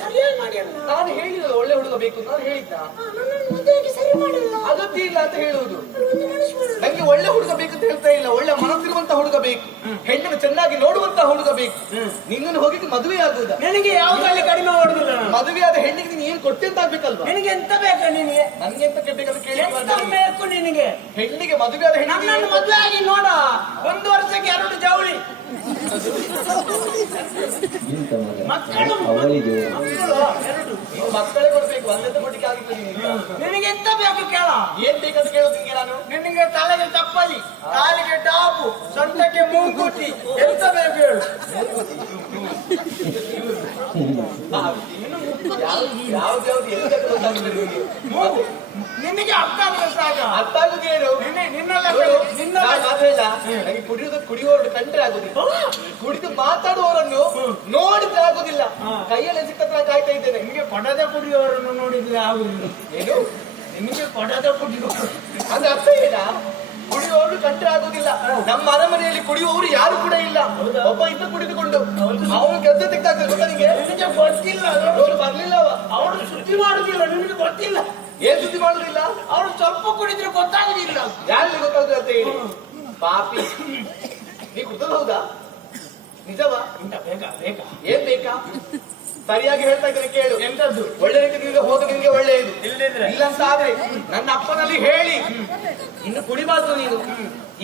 ಸರಿಯಾಗಿ ಮಾಡಿ ಅಣ್ಣ. ನಾನು ಹೇಳಿದ ಒಳ್ಳೆ ಹುಡುಗ ಬೇಕು ನಾನು ಹೇಳಿದ್ದ. ನನ್ನನ್ನು ಮದುವೆಗೆ ಸರಿ ಮಾಡಿಲ್ಲ. ಅಗತ್ಯ ಇಲ್ಲ ಅಂತ ಹೇಳುವುದು. ಒಂದು ಮನುಷ್ಯರು ನಂಗೆ ಒಳ್ಳೆ ಹುಡುಗ ಬೇಕಂತ ಹೇಳ್ತಾ ಇಲ್ಲ, ಒಳ್ಳೆ ಮನಸ್ಸಿರುವಂತ ಹುಡುಗ ಬೇಕು, ಹೆಣ್ಣನ್ನು ಚೆನ್ನಾಗಿ ನೋಡುವಂತ ಹುಡುಗ ಬೇಕು. ನಿನ್ನನ್ನು ಹೋಗಿ ಮದುವೆ ಆಗುವುದ? ನಿನಗೆ ಯಾವುದಲ್ಲಿ ಕಡಿಮೆ ಮಾಡುದಿಲ್ಲ. ಮದುವೆ ಆದ ಹೆಣ್ಣಿಗೆ ನೀನು ಏನು ಕೊಟ್ಟೆ ಅಂತ ಆಗ್ಬೇಕಲ್ವಾ? ನಿನಗೆ ಎಂತ ಬೇಕು? ನಿನಗೆ ನನ್ಗೆ ಎಂತ ಬೇಕಂತ ಕೇಳಿ ಬೇಕು ನಿನಗೆ. ಹೆಣ್ಣಿಗೆ ಮದುವೆ ಆದ ಹೆಣ್ಣಿಗೆ ನನ್ನನ್ನು ಮದುವೆ ಆಗಿ ನೋಡ, 1 ವರ್ಷಕ್ಕೆ 2 ಜವಳಿ ಮಕ್ಕಳು ಮಕ್ಕಳೇ ಕೊಡ್ಬೇಕು. ಅಂದದ ಮಟ್ಟಿಗೆ ಆಗಿತ್ತು ನೀನು. ನಿನಗೆ ಎಂತ ಬೇಕು ಕೇಳ. ಏನ್ ಬೇಕಂತ ಕೇಳೋದು ನಿಂಗೆ ನಾನು? ನಿನಗೆ ತಲೆಗೆ ಚಪ್ಪಲಿ, ಕಾಲಿಗೆ ಟಾಪು, ಸೊಂಟಕ್ಕೆ ಮೂಗುತಿ, ಎಂತ ಬೇಕು ಹೇಳು. ಯಾವ್ದು ನಿನಗೆ ಅರ್ಥ ಆದ್ರೆ ಸಾಕ. ಅರ್ಥ ಆಗುದೇನು? ನನಗೆ ಕುಡಿಯುವವರು ಕಂಡ್ರೆ ಆಗುದಿಲ್ಲ, ಕುಡಿದು ಮಾತಾಡುವವರನ್ನು ನೋಡಿದ್ರೆ ಆಗುದಿಲ್ಲ. ಕೈಯಲ್ಲಿ ಸಿಕ್ಕತ್ರ ಕಾಯ್ತಾ ಇದ್ದೇನೆ. ನಿಮಗೆ ಕೊಡದೆ ಕುಡಿಯುವವರನ್ನು ನೋಡಿದ್ರೆ ಆಗುದಿಲ್ಲ. ಏನು? ನಿಮಗೆ ಕೊಡದೆ ಕುಡಿಯುವವರು ಅಂದ್ರೆ ಅರ್ಥ ಏನ? ಕುಡಿಯುವವರು ಕಂಡ್ರೆ ಆಗುದಿಲ್ಲ. ನಮ್ಮ ಅರಮನೆಯಲ್ಲಿ ಕುಡಿಯುವವರು ಯಾರು ಕೂಡ ಇಲ್ಲ. ಒಬ್ಬ ಇದ್ದ ಕುಡಿದುಕೊಂಡು ಅವನು ಗೆದ್ದ ತೆಗ್ದಾಗ್ತದೆ ಗೊತ್ತಾ ನಿಮಗೆ? ನಿನಗೆ ಗೊತ್ತಿಲ್ಲ. ಅವರು ಬರ್ಲಿಲ್ಲವ, ಅವನು ಸುದ್ದಿ ಮಾಡುದಿಲ್ಲ. ನಿನಗೆ ಗೊತ್ತಿಲ್ಲ. ಏನ್ ಸುದ್ದಿ ಮಾಡುದಿಲ್ಲ? ಅವನು ಸ್ವಲ್ಪ ಕುಡಿದ್ರೆ ಗೊತ್ತಾಗುದಿಲ್ಲ. ಯಾರಿಗೆ ಗೊತ್ತಾಗುದು ಅಂತ ಹೇಳಿ? ಪಾಪಿ, ನೀ ಕುಡ್ದದ್ದು ಹೌದಾ? ನಿಜವಾ? ಬೇಕಾ ಬೇಕಾ ಏನ್ ಬೇಕಾ? ಸರಿಯಾಗಿ ಹೇಳ್ತಾ ಇದ್ದೇನೆ ಕೇಳು. ಎಂತದ್ದು? ಒಳ್ಳೆ ರೀತಿಯಿಂದ ಹೋದ ನಿನ್ಗೆ ಒಳ್ಳೆಯದು. ಇಲ್ಲದಿದ್ರೆ ಇಲ್ಲ ಅಂತ ಆದ್ರೆ ನನ್ನ ಅಪ್ಪನಲ್ಲಿ ಹೇಳಿ ಇನ್ನು ಕುಡಿಬಾರ್ದು ನೀನು,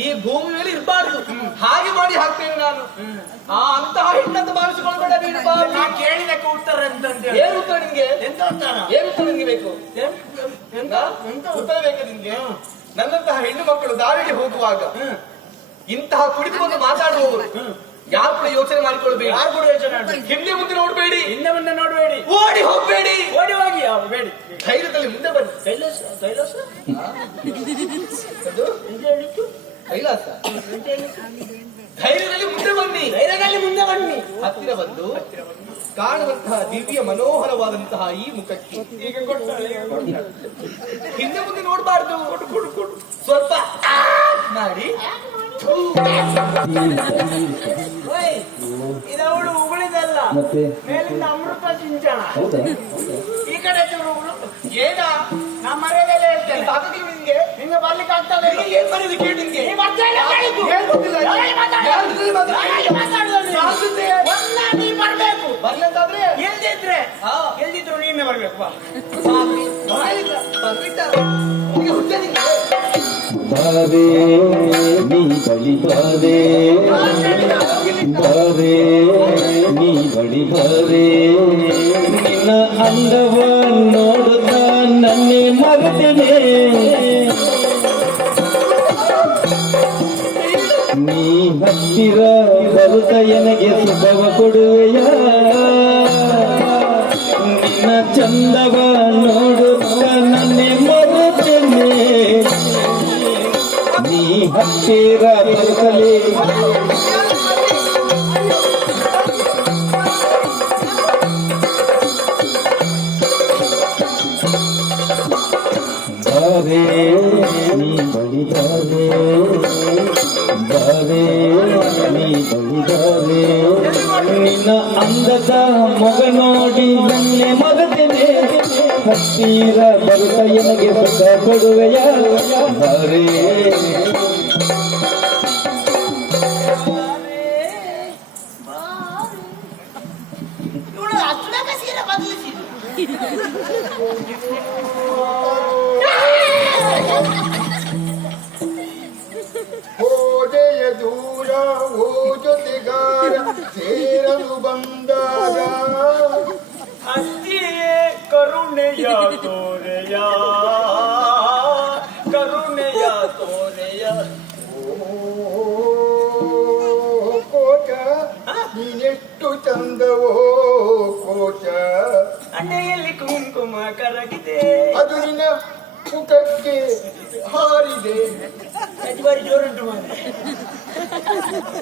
ಈ ಭೂಮಿ ಮೇಲೆ ಇರಬಾರ್ದು, ಹಾಗೆ ಮಾಡಿ ಹಾಕ್ತೇನೆ ನಾನು. ಅಂತಹ ಹೆಣ್ಣಂತ ಭಾವಿಸಿಕೊಳ್ಬೇಡ ನೀನು. ನಾ ಕೇಳಿದಕ್ಕೆ ಉತ್ತರ ಎಂತ? ಏನ್ ಉತ್ತರ ನಿನ್ಗೆ? ಎಂತ ಉತ್ತರ? ಏನ್ ಉತ್ತರ ನಿನ್ಗೆ ಬೇಕು? ಉತ್ತರ ಬೇಕು ನಿನ್ಗೆ? ನನ್ನಂತಹ ಹೆಣ್ಣು ಮಕ್ಕಳು ದಾರಿಗೆ ಹೋಗುವಾಗ ಇಂತಹ ಕುಡಿದುಕೊಂಡು ಮಾತಾಡುವವರು ಯಾರು ಕೂಡ ಯೋಚನೆ ಮಾಡಿಕೊಳ್ಬೇಡಿ. ಯಾರು ಕೂಡ ಯೋಚನೆ ಮಾಡಬೇಡಿ. ಹಿಂದೆ ಮುಂದೆ ನೋಡ್ಬೇಡಿ, ಹಿಂದೆ ಮುಂದೆ ನೋಡಬೇಡಿ, ಓಡಿ ಹೋಗ್ಬೇಡಿ, ಓಡಿ ಹೋಗಿ ಬೇಡಿ. ಧೈರ್ಯದಲ್ಲಿ ಮುಂದೆ ಬನ್ನಿ. ಕೈಲಾಸ ಕೈಲಾಸ ಅದು ಎಂತ ಹೇಳಿತ್ತು? ಕೈಲಾಸ. ಧೈರ್ಯದಲ್ಲಿ ಮುಂದೆ ಬನ್ನಿ, ಧೈರ್ಯದಲ್ಲಿ ಮುಂದೆ ಬನ್ನಿ. ಹತ್ತಿರ ಬಂದು ಕಾಣುವಂತಹ ದಿವ್ಯ ಮನೋಹರವಾದಂತಹ ಈ ಮುಖಕ್ಕೆ ಈಗ ಕೊಡ್ತಾಳೆ. ಹಿಂದೆ ಮುಂದೆ ನೋಡಬಾರ್ದು. ಸ್ವಲ್ಪ ಮಾಡಿ ಇದವಳು ಉಗುಳಿದಲ್ಲ, ಮೇಲಿಂದ ಅಮೃತ ಸಿಂಚನ. ಈ ಕಡೆ ಚೂರು ಉಗುಳು. ಏನ ನಾ ಮರ್ಯಾದೆಲ್ಲ ಹೇಳ್ತೇನೆ. ಸಾಕಾಗಿದೆ ನಿನ್ಗೆ? ನಿಂಗೆ ಬರ್ಲಿಕ್ಕೆ ಆಗ್ತದೆ? ಏನ್ ಬರೀದು ಕೇಳಿ ನಿನ್ಗೆ? ನೀ ಬರ್ತಾ ಇಲ್ಲ ಹೇಳಿದ್ದು. ಏನ್ ಗೊತ್ತಿಲ್ಲ? ಯಾರಿಗೆ ಮಾತಾಡೋದು? ಯಾರಿಗೆ ಮಾತಾಡೋದು? ಒಂದ ನೀ ಬರ್ಬೇಕು. ಬರ್ಲಂತಾದ್ರೆ ಎಲ್ದಿದ್ರೆ ಎಲ್ದಿದ್ರು ನೀನೇ ಬರ್ಬೇಕು. ಬಾ ಹುಚ್ಚ ನಿಂಗೆ. ಬಾರೇ ನೀ ಬಳಿ ಬಾರೇ, ಬಾರೇ ನೀ ಬಳಿ ಬಾರೇ, ನಿನ್ನ ಅಂದವ ನೋಡುತ್ತಾ ನನ್ನೇ ಮರೆತಿದೆ. ನೀ ಹತ್ತಿರ ಬರುತ್ತ ನನಗೆ ಸುಖವ ಕೊಡುವೆಯ, ನಿನ್ನ ಚಂದವ ನೋಡುತ್ತ ನನ್ನೇ ಮರೆತಿದೆ. ನೀ ಹತ್ತಿರ ಬರುತ್ತಲೇ ಬಾರೇ ನೀ ಬಳಿದಾರೆ, ಬಾರೇ ನೀ ಬಳಿದಾರೆ, ನಿನ್ನ ಅಂದದ ಮಗ ನೋಡಿ ನನ್ನೆ ಮಗತೇನೆ. ಹತ್ತಿರ ಬರುತ್ತ ನನಗೆ ಸುಖ ಕೊಡುವೆಯ, ಬಾರೇ ಹೋದೆಯ ದೂರ ಓ ಜೊತೆಗಾರ ಸೇರಲು ಬಂದಾಗ ಅತ್ತಿಯೇ ಕರುಣೆಯ ತೋರೆಯ, ಕರುಣೆಯ ತೋರೆಯ. ಕೋಟ ನೀನೆಷ್ಟು ಚಂದವೋ ಕೋಟ, ಹಣೆಯಲ್ಲಿ ಕುಂಕುಮ ಕರಗಿದೆ, ಅದು ನಿನ್ನ ಮುಖಕ್ಕೆ ಹಾರಿದೆ. ಬಾರಿ ಜೋರುಂಟು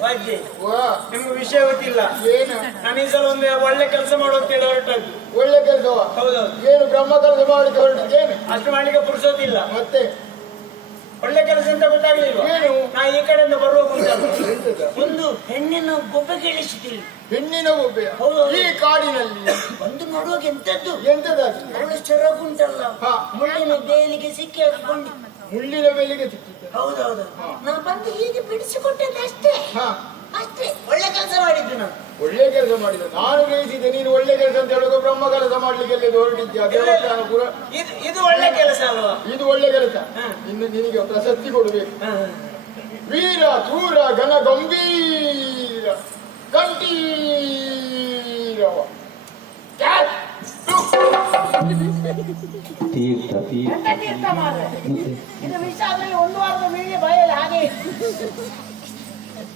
ಮಾಡಿ ವಾ ನಿಮ್ಗೆ ವಿಷಯ ಗೊತ್ತಿಲ್ಲ. ಏನು? ನಾನು ಈ ಸಲ ಒಂದು ಒಳ್ಳೆ ಕೆಲಸ ಮಾಡೋತ್ತೇಳಿ ಹೊರಟದ್ದು. ಒಳ್ಳೆ ಕೆಲಸವ? ಹೌದೌದು. ಏನು ಬ್ರಹ್ಮ ಕೆಲಸ ಮಾಡಿದ ಹೊರಟಿದ್ದೇನೆ? ಅಷ್ಟು ಮಾಡ್ಲಿಕ್ಕೆ ಪುರುಸೋತಿಲ್ಲ. ಮತ್ತೆ ಒಳ್ಳೆ ಕೆಲಸ ಅಂತ ಗೊತ್ತಾಗ್ಲಿಲ್ವ? ಏನು? ನಾ ಈ ಕಡೆಯಿಂದ ಬರುವ ಮುಂಚೆ ಒಂದು ಹೆಣ್ಣಿನ ಗೊಬ್ಬೆ ಕೇಳಿಸುತ್ತಿಲ್ಲ. ಹೆಣ್ಣಿನ ಬೊಬ್ಬೆ ಹೌದು. ಈ ಕಾಡಿನಲ್ಲಿ ಒಂದು ನೋಡುವಾಗ ಎಂತದ್ದು ಎಂತದಾಗಿ ಅವಳ ಸೆರಗುಂಟಲ್ಲ ಹಾ. ಮುಳ್ಳಿನ ಬೇಲಿಗೆ ಸಿಕ್ಕಿ ಹಾಕೊಂಡು ಮುಳ್ಳಿನ ಬೆಲೆಗೆ ಸಿಕ್ಕಿದ್ದೆ. ಹೌದೌದು ನಾನು ಬಂದು ಹೀಗೆ ಬಿಡಿಸಿಕೊಟ್ಟೆ ಅಷ್ಟೇ ಹಾ, ಅಷ್ಟೇ ಒಳ್ಳೆ ಕೆಲಸ ಮಾಡಿದ್ದು ನಾನು ಒಳ್ಳೆ ಕೆಲಸ ಮಾಡಿದ. ನಾನು ಗ್ರಹಿಸಿದ್ದೆ ನೀನು ಒಳ್ಳೆ ಕೆಲಸ ಅಂತ ಹೇಳುವಾಗ ಬ್ರಹ್ಮ ಕೆಲಸ ಮಾಡ್ಲಿಕ್ಕೆ ಎಲ್ಲಿ ಹೊರಟಿದ್ಯಾ? ದೇವಸ್ಥಾನಪುರ ಇದು ಒಳ್ಳೆ ಕೆಲಸ ಅಲ್ವಾ ಇದು ಒಳ್ಳೆ ಕೆಲಸ. ಹಾ. ಇನ್ನು ನಿನಗೆ ಪ್ರಶಸ್ತಿ ಕೊಡಬೇಕು. ವೀರ ಶೂರ ಘನ ಗಂಭೀರ ಕಂಠೀರವ ತೀರ್ಥ ತೀರ್ಥ ತೀರ್ಥ ಮಾರ್ರೆ. ಇದು ವಿಷ ಆದ್ರೆ ಒಂದು ವಾರದ ಮೇಲೆ ಬಾಯಲ್ಲಿ ಹಾಗೆ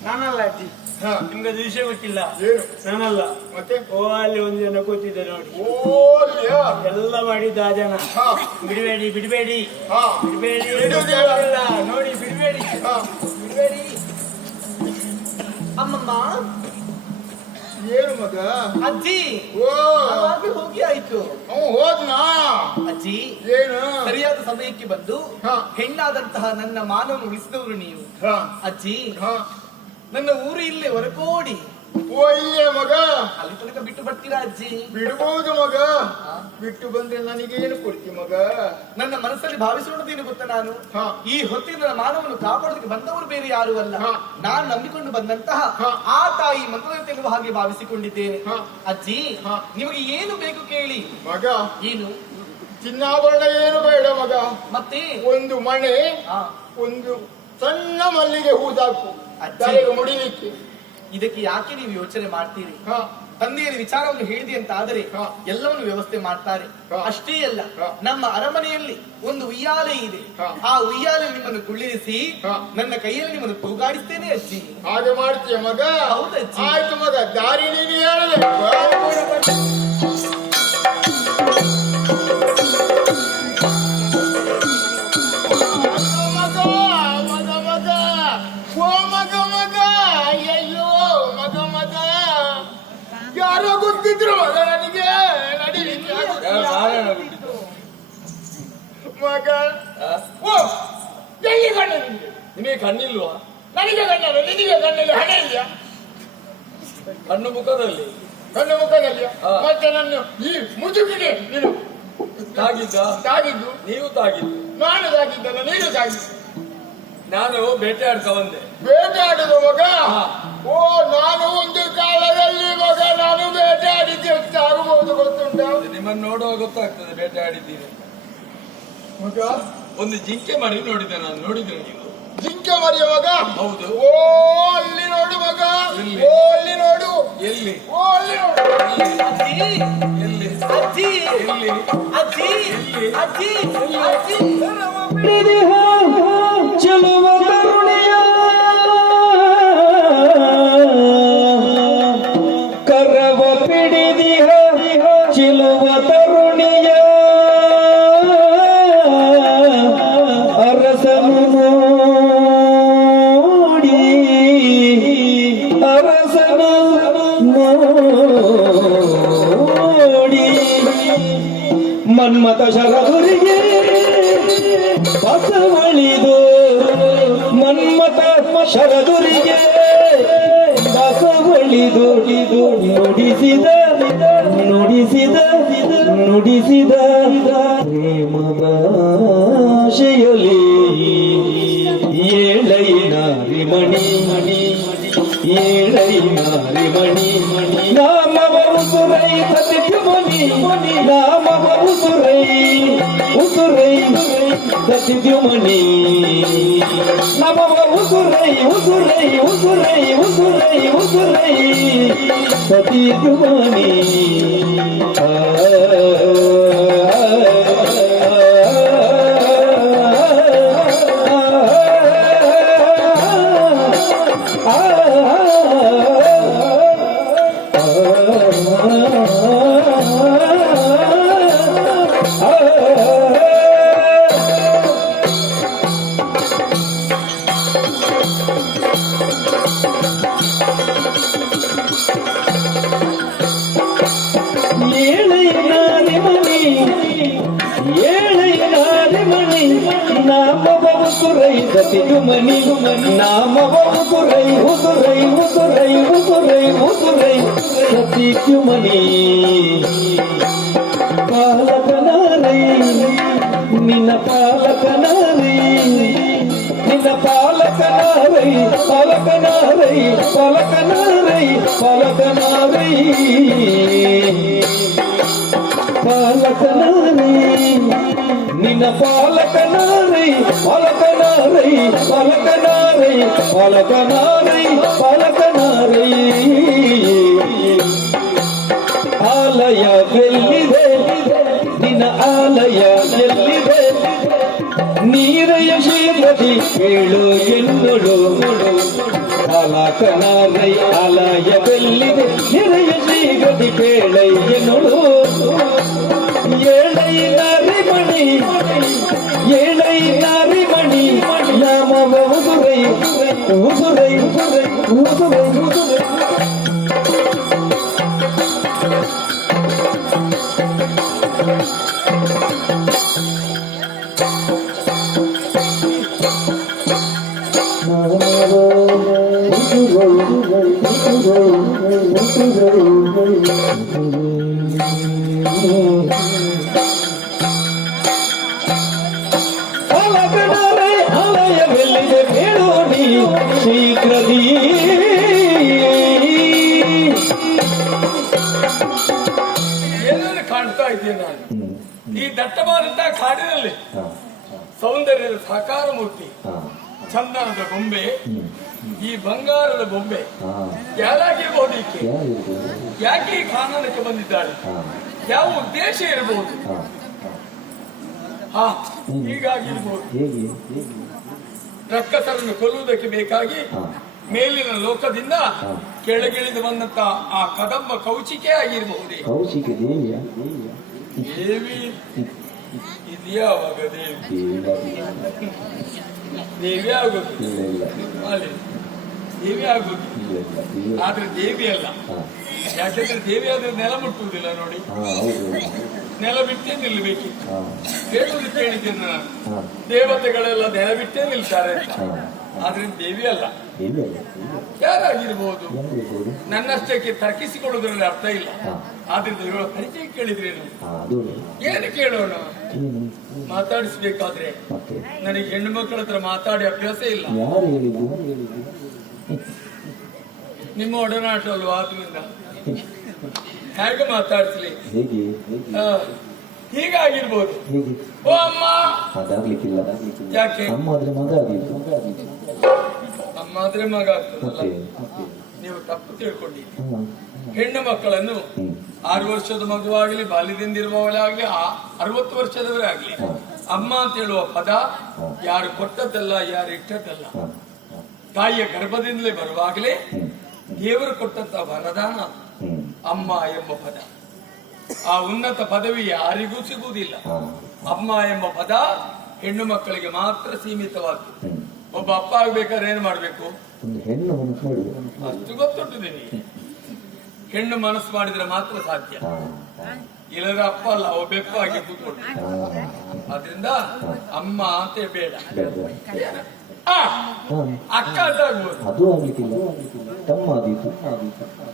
ನಾನಲ್ಲ ಅಜ್ಜಿ ಹಾ. ನಿಮ್ಗೆ ಅದು ವಿಷಯ ಗೊತ್ತಿಲ್ಲ ಏನು ನಾನಲ್ಲ ಮತ್ತೆ? ಓ ಅಲ್ಲಿ ಒಂದು ಜನ ಕೂತಿದ್ದೆ ನೋಡಿ ಓ ಅಲ್ಲಿಯಾ? ಎಲ್ಲ ಮಾಡಿದ್ದ ಆ ಜನ ಹಾ. ಬಿಡಬೇಡಿ ಬಿಡಬೇಡಿ ಹಾ. ಬಿಡಬೇಡಿ ಬಿಡುವುದಿಲ್ಲ. ನೋಡಿ ಬಿಡಬೇಡಿ ಹಾ. ಬಿಡಬೇಡಿ ಅಮ್ಮಮ್ಮ ಏನು ಮಗ? ಅಜ್ಜಿ ಓ ಅವಾಗ ಹೋಗಿ ಆಯ್ತು. ಅವ ಹೋದ್ನಾ? ಅಜ್ಜಿ ಏನು? ಸರಿಯಾದ ಸಮಯಕ್ಕೆ ಬಂದು ಹಾ. ಹೆಣ್ಣಾದಂತಹ ನನ್ನ ಮಾನವನ್ನು ಉಳಿಸಿದವರು ನೀವು. ಹಾ. ಅಜ್ಜಿ ಹಾ. ನನ್ನ ಊರು ಇಲ್ಲೇ ಹೊರಕೋಡಿ ಓ ಇಲ್ಲೇ ಮಗ? ಅಲ್ಲಿ ತನಕ ಬಿಟ್ಟು ಬರ್ತೀರಾ ಅಜ್ಜಿ? ಬಿಡ್ಬೋದು ಮಗ. ಬಿಟ್ಟು ಬಂದ್ರೆ ನನಗೇನು ಕೊಡ್ತಿ ಮಗ? ನನ್ನ ಮನಸ್ಸಲ್ಲಿ ಭಾವಿಸುವುದೇನು ಗೊತ್ತಾ, ನಾನು ಹಾ. ಈ ಹೊತ್ತಿನ ನನ್ನ ಮಾನವನ್ನು ಕಾಪಾಡೋದಕ್ಕೆ ಬಂದವರು ಬೇರೆ ಯಾರು ಅಲ್ಲ, ಹಾ. ನಾನು ನಂಬಿಕೊಂಡು ಬಂದಂತಹ ಹಾ. ಆ ತಾಯಿ ಮಂತ್ರದಂತೆಲ್ಲೂ ಹಾಗೆ ಭಾವಿಸಿಕೊಂಡಿದ್ದೇನೆ. ಹಾ. ಅಜ್ಜಿ ಹಾ. ನಿಮಗೆ ಏನು ಬೇಕು ಕೇಳಿ. ಮಗ ಏನು? ಚಿನ್ನಾಭರಣ ಏನು ಬೇಡ ಮಗ. ಮತ್ತೆ ಒಂದು ಮಣೆ, ಹಾ. ಒಂದು ಸಣ್ಣ ಮಲ್ಲಿಗೆ ಹೂ ಸಾಕು ಅಜ್ಜಿ. ತಲೆಗೆ ಮುಡಿಲಿಕ್ಕೆ. ಇದಕ್ಕೆ ಯಾಕೆ ನೀವು ಯೋಚನೆ ಮಾಡ್ತೀರಿ? ಹಾ. ತಂದೆಯ ವಿಚಾರವನ್ನು ಹೇಳಿದೆ ಅಂತ ಆದರೆ ಹಾ. ಎಲ್ಲವನ್ನು ವ್ಯವಸ್ಥೆ ಮಾಡ್ತಾರೆ. ಹಾ. ಅಷ್ಟೇ ಅಲ್ಲ, ಹಾ. ನಮ್ಮ ಅರಮನೆಯಲ್ಲಿ ಒಂದು ಉಯ್ಯಾಲೆ ಇದೆ. ಹಾ. ಆ ಉಯ್ಯಾಲೆ ನಿಮ್ಮನ್ನು ಕುಳ್ಳಿರಿಸಿ ಹಾ. ನನ್ನ ಕೈಯಲ್ಲಿ ನಿಮ್ಮನ್ನು ತೂಗಾಡಿಸ್ತೇನೆ ಅಜ್ಜಿ. ಹಾಗೆ ಮಾಡ್ತೀಯ ಮಗ? ಹೌದಜ್ಜಿ. ಆಯ್ತು ಮಗ, ದಾರಿ ನೀನು ಹೇಳಬೇಕು. ಮಗ ಮಗ ಮಗ ಓ ಮಗ ಮಗ ಅಯ್ಯೋ ಮಗ ಮಗ ಯಾರೋ ಗೊತ್ತಿದ್ರು ಮಗ ನನಗೆ ನಡೀಲಿಕ್ಕೆ ಆಗುತ್ತಿಲ್ಲ. ಮಗ ಓ ಎಲ್ಲಿ ಕಣ್ಣು ನಿನಗೆ? ನಿನಗೆ ಕಣ್ಣಿಲ್ವಾ? ನನಗೆ ಕಣ್ಣಲ್ಲ, ನಿನಗೆ ಕಣ್ಣಲ್ಲಿ ಹಣ ಇದೆಯಾ? ಕಣ್ಣು ಮುಖದಲ್ಲಿ ಕಣ್ಣು ಮುಖದಲ್ಲಿ ಹಾ. ಮತ್ತೆ ನನ್ನ ಈ ಮುದುಕಿಗೆ ನೀನು ತಾಗಿದ್ದ? ತಾಗಿದ್ದು? ನೀವು ತಾಗಿದ್ದು? ನಾನು ತಾಗಿದ್ದಲ್ಲ, ನೀನು ತಾಗಿದ್ದು. ನಾನು ಬೇಟೆಯಾಡ್ತಾ ಬಂದೆ. ಬೇಟೆಯಾಡಿದ ಮಗ? ಹಾ. ಓ ನಾನು ಒಂದು ಕಾಲದಲ್ಲಿ ಮಗ ನಾನು ಬೇಟೆಯಾಡಿದ್ದು ಎಷ್ಟಾಗಬಹುದು ಗೊತ್ತುಂಟ ನಿಮ್ಮನ್ನು ನೋಡುವಾಗ ಗೊತ್ತಾಗ್ತದೆ ಬೇಟೆಯಾಡಿದ್ದೀನಿ ಅಂತ. ಮಗ? ಒಂದು ಜಿಂಕೆ ಮರಿ ನೋಡಿದೆ ನಾನು, ನೋಡಿದ್ರೆ ನೀವು? ಜಿಂಕೆ ಮರಿಯ ಮಗ? ಹೌದು. ಓ ಅಲ್ಲಿ ನೋಡು ಮಗ. ಎಲ್ಲಿ? ಓ ಅಲ್ಲಿ ನೋಡು. ಎಲ್ಲಿ? ಓ ಅಲ್ಲಿ ನೋಡು. ಅಜ್ಜಿ ಎಲ್ಲಿ? ಅಜ್ಜಿ ಎಲ್ಲಿ? ಅಜ್ಜಿ ಎಲ್ಲಿ? ಅಜ್ಜಿ ಅಜ್ಜಿ ಹಿಡಿದಿಹ ಚೆಲುವ ತರುಣಿಯ ಕರವ ಪಿಡಿದಿಹ ಚೆಲುವ ತರುಣಿಯ ಅರಸನು ನೋಡಿ ಅರಸನು ನೋಡಿ ಮನ್ಮಥ ಶರದುರಿಗೆ ಬಸವಳಿದು ಮನ್ಮಥ ಶರದುರಿಗೆ ಬಸವಳಿದು ನುಡಿಸಿದ ನುಡಿಸಿದ ನುಡಿಸಿದ ಪ್ರೇಮದ ಶೆಯಲಿ ಏಳೈ ನಾರಿಮಣಿ ಏಳೈ ನಾರಿಮಣಿ ನಾಮವ ಉಸುರೈ ಸತ್ಯಮಣಿ ನಾಮವ ಉಸುರೈ ಉಸುರೈ ಸತ್ಯಮಣಿ ನಮವ ಉಸುರೈ ಉಸುರೈ ಉಸುರೈ ಉಸುರೈ ಉಸುರೈ ಸತ್ಯಮಣಿ ನಾಮವ ಉಸುರೈ ಉಸುರೈ ಉಸುರೈ ಉಸುರೈ ಉಸುರೈ ಸತಿಕ್ಯುಮನಿ ಪಾಲಕನಾರೈ ನಿನ್ನ ಪಾಲಕನಾರೈ ನಿನ್ನ ಪಾಲಕನಾರೈ ಪಾಲಕನಾರೈ ಪಾಲಕನಾರೈ ಪಾಲಕನಾರೈ ಪಾಲಕನಾರೈ ನಿನ್ನ ಪಾಲಕನಾರೈ ಪಾಲಕನಾರೈ ಪಾಲಕನಾರೈ ಪಾಲಕನಾರೈ ಪಾಲಕನಾರೈ ಆಲಯ ಎಲ್ಲಿದೆ ನಿನ್ನ ಆಲಯ ಎಲ್ಲಿದೆ ನೀರಯ ಶ್ರೀಮತಿ ಕೇಳು ಎನ್ನುಡು ಪಾಲಕನಾರೈ ಆಲಯವೆಲ್ಲಿದೆ ನೀರಯ ಶ್ರೀಮತಿ ಕೇಳೈ ಎನ್ನುಡು ಏಳೈ ನಾರಿಮಣಿ ಏಳೈ ನಾರಿಮಣಿ ನಾಮವ ಉದುರೈ ಉದುರೈ ಉದುರೈ ಉದುರೈ ಪಾಲಕನಾರೈ ಆಲಯವೆಲ್ಲಿದೆ ಕೇಳು ನೀ ಶೀಘ್ರದಿ ಏನನ್ನು ಕಾಣ್ತಾ ಇದ್ದೇನೆ ನಾನು ಈ ದಟ್ಟವಾದಂತಹ ಕಾಡಿನಲ್ಲಿ ಸೌಂದರ್ಯದ ಸಾಕಾರ ಮೂರ್ತಿ, ಚಂದನದ ಬೊಂಬೆ, ಈ ಬಂಗಾರದ ಬೊಂಬೆ ಯಾರಾಗಿರ್ಬೋದು ಈಕೆ? ಯಾಕೆ ಈ ಕಾನನಕ್ಕೆ ಬಂದಿದ್ದಾಳೆ? ಯಾವ ಉದ್ದೇಶ ಇರಬಹುದು? ಹೀಗಾಗಿರ್ಬೋದು. ರಕ್ಕಸರನ್ನು ಕೊಲ್ಲುವುದಕ್ಕೆ ಬೇಕಾಗಿ ಮೇಲಿನ ಲೋಕದಿಂದ ಕೆಳಗಿಳಿದು ಬಂದಂತ ಆ ಕದಂಬ ಕೌಚಿಕೆ ಆಗಿರಬಹುದೇ? ದೇವಿ ಇದ್ಯಾವಾಗ ದೇವಿ ಆಗೋದು ಅಲ್ಲಿ ದೇವಿ ಆಗೋದು, ಆದ್ರೆ ದೇವಿ ಅಲ್ಲ. ಯಾಕಂದ್ರೆ ದೇವಿ ಆದ್ರೆ ನೆಲ ಮುಟ್ಟುವುದಿಲ್ಲ ನೋಡಿ, ನೆಲ ಬಿಟ್ಟೇ ನಿಲ್ಲಬೇಕಿತ್ತು. ಹೇಳುವುದು ಕೇಳಿದ್ದೇನೆ ನಾನು, ದೇವತೆಗಳೆಲ್ಲ ನೆಲ ಬಿಟ್ಟೇ ನಿಲ್ತಾರೆ ಅಂತ. ಆದ್ರೆ ದೇವಿ ಅಲ್ಲ. ಯಾರಾಗಿರ್ಬೋದು? ನನ್ನಷ್ಟಕ್ಕೆ ತರ್ಕಿಸಿಕೊಳ್ಳುವುದರಲ್ಲಿ ಅರ್ಥ ಇಲ್ಲ. ಆದ್ರೆ ದೇವರ ಪರಿಚಯ ಕೇಳಿದ್ರೇನು? ಏನು ಕೇಳೋಣ? ಮಾತಾಡಿಸ್ಬೇಕಾದ್ರೆ ನನಗೆ ಹೆಣ್ಣು ಮಕ್ಕಳ ಹತ್ರ ಮಾತಾಡಿ ಅಭ್ಯಾಸ ಇಲ್ಲ. ನಿಮ್ಮ ಒಡನಾಟ ಅಲ್ವಾ, ಆದ್ರಿಂದ ಹೇಗೆ ಮಾತಾಡಿಸ್ಲಿ? ಹೀಗಾಗಿರ್ಬೋದು. ಓ ಅಮ್ಮ, ಯಾಕೆ ಅಮ್ಮ ಆದ್ರೆ ಮಗ ಆಗ್ತದಲ್ಲ? ನೀವು ತಪ್ಪು ತಿಳ್ಕೊಂಡಿದ್ದೀರಿ. ಹೆಣ್ಣು ಮಕ್ಕಳನ್ನು 6 ವರ್ಷದ ಮಗುವಾಗಲಿ, ಬಾಲ್ಯದಿಂದಿರುವವರಾಗಲಿ, 60 ವರ್ಷದವರೇ ಆಗ್ಲಿ, ಅಮ್ಮ ಅಂತ ಹೇಳುವ ಪದ ಯಾರು ಕೊಟ್ಟದ್ದಲ್ಲ, ಯಾರು ಇಟ್ಟದ್ದಲ್ಲ. ತಾಯಿಯ ಗರ್ಭದಿಂದಲೇ ಬರುವಾಗಲೇ ದೇವರು ಕೊಟ್ಟಂತ ವರದಾನ ಅಮ್ಮ ಎಂಬ ಪದ. ಆ ಉನ್ನತ ಪದವಿ ಯಾರಿಗೂ ಸಿಗುವುದಿಲ್ಲ. ಅಮ್ಮ ಎಂಬ ಪದ ಹೆಣ್ಣು ಮಕ್ಕಳಿಗೆ ಮಾತ್ರ ಸೀಮಿತವಾದ್ದು. ಒಬ್ಬ ಅಪ್ಪ ಆಗ್ಬೇಕಾದ್ರೆ ಏನ್ ಮಾಡ್ಬೇಕು? ಅಷ್ಟು ಗೊತ್ತುಂಟು ನಿನಗೆ. ಹೆಣ್ಣು ಮನಸ್ಸು ಮಾಡಿದ್ರೆ ಮಾತ್ರ ಸಾಧ್ಯ. ಇಲ್ಲದ ಅಪ್ಪ ಅಲ್ಲ, ಒಬ್ಬೆಪ್ಪ ಆಗಿ ಕೂತ್ಕೊಂಡು. ಆದ್ರಿಂದ ಅಮ್ಮ ಅಂತ ಬೇಡ, ಅಕ್ಕ ಅಂತ ಆಗ್ಬೋದು.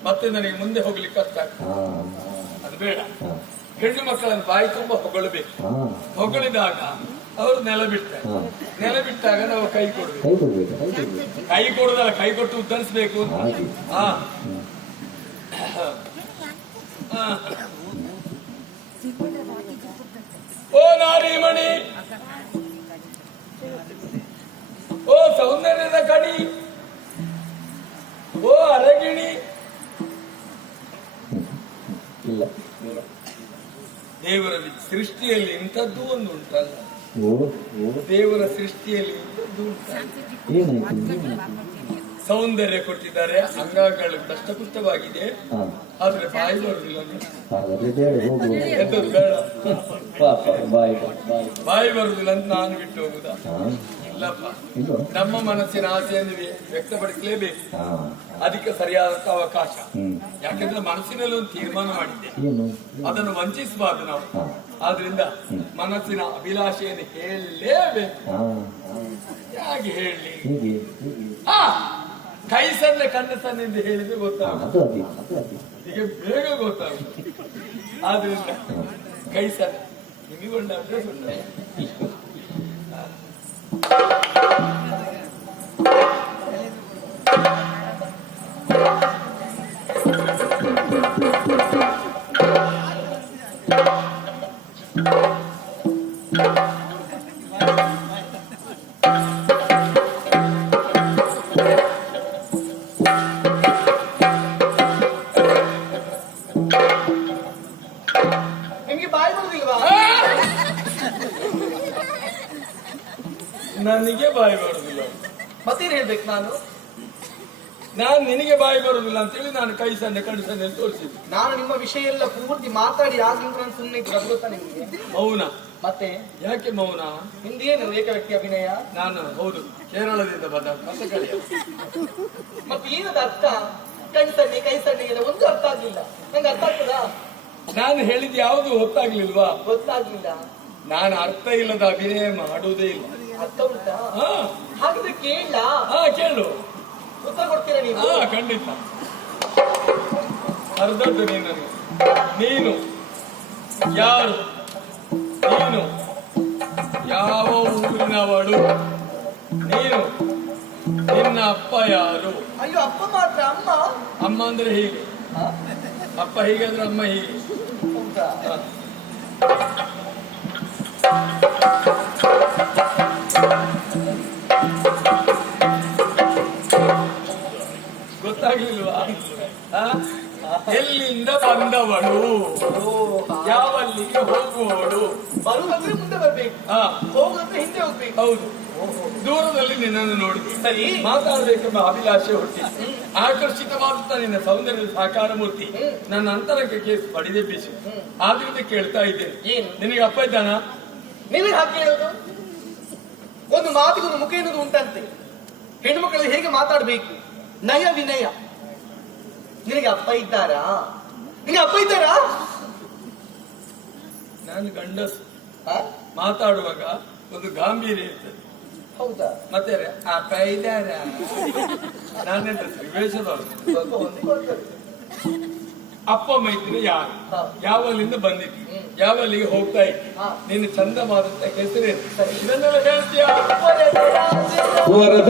ಮತ್ತೆ ನನಗೆ ಮುಂದೆ ಹೋಗ್ಲಿಕ್ಕೆ ಕಷ್ಟ ಆಗ್ತದೆ, ಅದು ಬೇಡ. ಹೆಣ್ಣು ಮಕ್ಕಳನ್ನು ಬಾಯಿ ತುಂಬ ಹೊಗಳಬೇಕು. ಹೊಗಳಿದಾಗ ಅವರು ನೆಲ ಬಿಡ್ತಾರೆ. ನೆಲ ಬಿಟ್ಟಾಗ ನಾವು ಕೈ ಕೊಡ್ಬೇಕು. ಕೈ ಕೊಡುದಲ್ಲ, ಕೈ ಕೊಟ್ಟು ಉತ್ತರಿಸಬೇಕು. ಓ ನಾರಿಮಣಿ, ಓ ಸೌಂದರ್ಯದ ಕಣಿ, ಓ ಅರಗಿಣಿ. ದೇವರ ಸೃಷ್ಟಿಯಲ್ಲಿ ಇಂಥದ್ದು ಒಂದು ಉಂಟಲ್ಲ, ದೇವರ ಸೃಷ್ಟಿಯಲ್ಲಿ ಇಂಥದ್ದು ಉಂಟಲ್ಲ. ಸೌಂದರ್ಯ ಕೊಟ್ಟಿದ್ದಾರೆ, ಅಂಗಗಳು ದಷ್ಟಪುಷ್ಟವಾಗಿದೆ, ಆದ್ರೆ ಬಾಯಿ ಬರುವುದಿಲ್ಲ. ಎಂತದ್ದು ಬೇಡ, ಬಾಯಿ ಬರುವುದಿಲ್ಲ ಅಂತ ನಾನು ಬಿಟ್ಟು ಹೋಗುದಾ? ಇಲ್ಲಪ್ಪ, ನಮ್ಮ ಮನಸ್ಸಿನ ಆಸೆಯನ್ನು ವ್ಯಕ್ತಪಡಿಸಲೇಬೇಕು. ಅದಕ್ಕೆ ಸರಿಯಾದಂತ ಅವಕಾಶ. ಯಾಕೆಂದ್ರೆ ಮನಸ್ಸಿನಲ್ಲಿ ಒಂದು ತೀರ್ಮಾನ ಮಾಡಿದ್ದೆ, ಅದನ್ನು ವಂಚಿಸಬಾರ್ದು ನಾವು. ಆದ್ರಿಂದ ಮನಸ್ಸಿನ ಅಭಿಲಾಷೆಯನ್ನು ಹೇಳಲೇಬೇಕು. ಹೇಗೆ ಹೇಳಿ? ಕೈ ಸನ್ನೆ ಕಣ್ಣು ಸನ್ನೆ ಎಂದು ಹೇಳಿದ್ರೆ ಗೊತ್ತಾಗ ಈಗ ಬೇಗ ಗೊತ್ತಾಗುತ್ತೆ. ಆದ್ರಿಂದ ಕೈ ಸರ್ ನಿಮಗೆ ಒಳ್ಳೆ ಅಭ್ಯಾಸ ಉಂಟು. ನಿಮ್ಗೆ ಬಾಯಿ ಬರುದಿಲ್ವಾ? ನನಗೆ ಬಾಯಿ ಬರುದಿಲ್ಲ. ಮತ್ತೇನ್ ಹೇಳ್ಬೇಕು ನಾನು? ನಾನು ನಿನಗೆ ಬಾಯಿ ಬರುದಿಲ್ಲ ಅಂತೇಳಿ ನಾನು ಕೈ ಸನ್ನೆ ಕಡು ಸನ್ನೆ ತೋರಿಸಿದ್ದೆ. ನಾನು ನಿಮ್ಮ ವಿಷಯ ಎಲ್ಲ ಪೂರ್ತಿ ಮಾತಾಡಿ ಆಗ್ಲಿಂದ ನಾನು ಸುಮ್ಮನೆ ಇದ್ರೆ ಗೊತ್ತಾ ನಿಮ್ಗೆ? ಮೌನ. ಮತ್ತೆ ಯಾಕೆ ಮೌನ? ನಿಮ್ದೇನು ಏಕ ವ್ಯಕ್ತಿ ಅಭಿನಯ? ನಾನು ಹೌದು ಕೇರಳದಿಂದ ಬಂದ ಕಥಕಳಿಯ. ಮತ್ತೆ ಏನದ ಅರ್ಥ? ಕೈ ಸಣ್ಣೆ ಎಲ್ಲ ಒಂದು ಅರ್ಥ ಆಗ್ಲಿಲ್ಲ. ನಂಗೆ ಅರ್ಥ ಆಗ್ತದಾ? ನಾನು ಹೇಳಿದ್ ಯಾವುದು ಗೊತ್ತಾಗ್ಲಿಲ್ವಾ? ಗೊತ್ತಾಗ್ಲಿಲ್ಲ. ನಾನು ಅರ್ಥ ಇಲ್ಲದ ಅಭಿನಯ ಮಾಡುವುದೇ ಇಲ್ಲ. ಅರ್ಥ ಉಂಟಾ? ಹಾ ಹಾಗಿದ್ರೆ ಕೇಳ. ಹಾ ಕೇಳು. ಉತ್ತರ ಕೊಡ್ತೀರಾ ನೀವು? ಹಾ ಖಂಡಿತ. ಅರ್ಧದ್ದು ನೀನು. ನೀನು ಯಾರು? ನೀನು ಯಾವ ಊರಿನವಳು? ನೀನು ನಿನ್ನ ಅಪ್ಪ ಯಾರು? ಅಯ್ಯೋ ಅಪ್ಪ ಮಾತ್ರ, ಅಮ್ಮ? ಅಮ್ಮ ಅಂದ್ರೆ ಹೀಗೆ, ಅಪ್ಪ ಹೀಗೆ ಅಂದ್ರೆ ಅಮ್ಮ ಹೀಗೆ. ಹೌದಾ? ಹ. ಗೊತ್ತಾಗ್ಲಿಲ್ವಾ? ಹ? ಎಲ್ಲಿಂದ ಬಂದವಳು? ಯಾವಲ್ಲಿಗೆ ಹೋಗುವವಳು? ಬರುವಂದ್ರೆ ಮುಂದೆ ಬರ್ಬೇಕು, ಹ ಹೋಗುವಂದ್ರೆ ಹಿಂದೆ ಹೋಗ್ಬೇಕು. ಹೌದು. ದೂರದಲ್ಲಿ ನಿನ್ನನ್ನು ನೋಡಿದೆ, ಸರಿ. ಮಾತಾಡಬೇಕೆಂಬ ಅಭಿಲಾಷೆ ಹುಟ್ಟಿ ಆಕರ್ಷಿತವಾಗುತ್ತಾ ನಿನ್ನ ಸೌಂದರ್ಯದ ಸಾಕಾರ ಮೂರ್ತಿ ನನ್ನ ಅಂತರಕ್ಕೆ ಕೇಸ್ ಬಡಿದೆಬ್ಬಿಸಿ. ಆದ್ರಿಂದ ಕೇಳ್ತಾ ಇದ್ದೇನೆ, ಏನು? ನಿನಗೆ ಅಪ್ಪ ಇದ್ದಾನ? ನೀವೇ ಹಾಕಿ ಹೇಳುದು? ಒಂದು ಮಾತಿಗೊಂದು ಮುಖ ಎನ್ನುವುದು ಉಂಟಂತೆ. ಹೆಣ್ಣು ಮಕ್ಕಳು ಹೇಗೆ ಮಾತಾಡ್ಬೇಕು, ನಯ ವಿನಯ. ನಿನಗೆ ಅಪ್ಪ ಇದ್ದಾರಾ? ನಿನಗೆ ಅಪ್ಪ ಇದ್ದಾರಾ? ನಾನು ಗಂಡಸು, ಆ? ಮಾತಾಡುವಾಗ ಒಂದು ಗಾಂಭೀರ್ಯ ಇರ್ತದೆ. ಹೌದಾ? ಮತ್ತೆ ಅಪ್ಪ ಇದ್ದಾರ? ನಾನೆಂತ ವೇಷದವರು. ಸ್ವಲ್ಪ ಹೊಂದಿಕೊಳ್ತದೆ. ಅಪ್ಪ ಮೈತ್ರಿ ಯಾರು? ಹಾ. ಯಾವಲ್ಲಿಂದ ಬಂದಿದ್ದಿ? ಯಾವಲ್ಲಿಗೆ ಹೋಗ್ತಾ ಇದ್ದಿ? ಹಾ. ನೀನು ಚಂದ ಮಾದಂತ ಹೆಸರೇನು? ಇದನ್ನೆಲ್ಲ ಹೇಳ್ತೀಯಾ? ವರದ